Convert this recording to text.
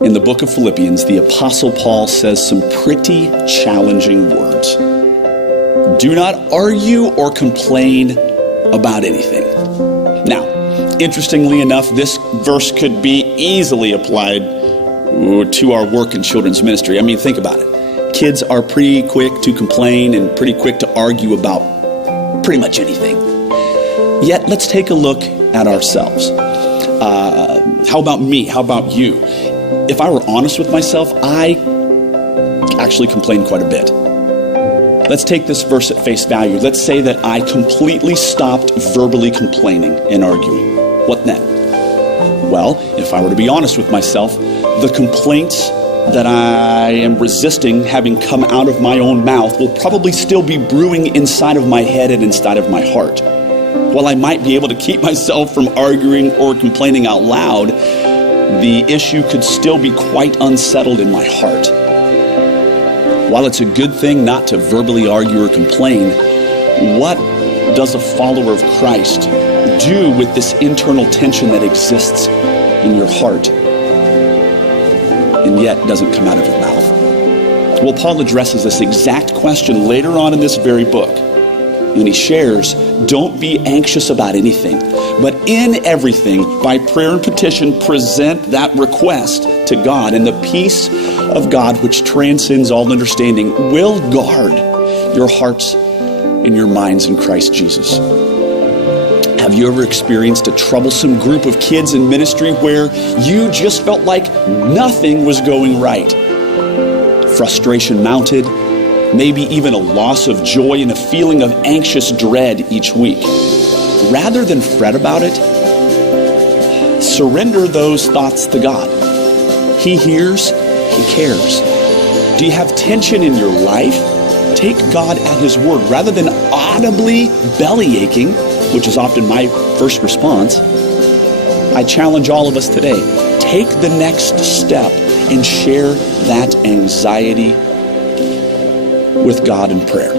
In the book of Philippians, the Apostle Paul says some pretty challenging words. Do not argue or complain about anything. Now, interestingly enough, this verse could be easily applied to our work in children's ministry. I mean, think about it. Kids are pretty quick to complain and pretty quick to argue about pretty much anything. Yet, let's take a look at ourselves. How about me? How about you? If I were honest with myself, I actually complain quite a bit. Let's take this verse at face value. Let's say that I completely stopped verbally complaining and arguing. What then? Well, if I were to be honest with myself, the complaints that I am resisting having come out of my own mouth will probably still be brewing inside of my head and inside of my heart. While I might be able to keep myself from arguing or complaining out loud, the issue could still be quite unsettled in my heart. While it's a good thing not to verbally argue or complain, what does a follower of Christ do with this internal tension that exists in your heart and yet doesn't come out of your mouth? Well, Paul addresses this exact question later on in this very book. And he shares, don't be anxious about anything, but in everything, by prayer and petition, present that request to God, and the peace of God, which transcends all understanding, will guard your hearts and your minds in Christ Jesus. Have you ever experienced a troublesome group of kids in ministry where you just felt like nothing was going right? Frustration mounted, maybe even a loss of joy and a feeling of anxious dread each week. Rather than fret about it, surrender those thoughts to God. He hears, He cares. Do you have tension in your life? Take God at His word. Rather than audibly belly aching, which is often my first response, I challenge all of us today, take the next step and share that anxiety with God in prayer.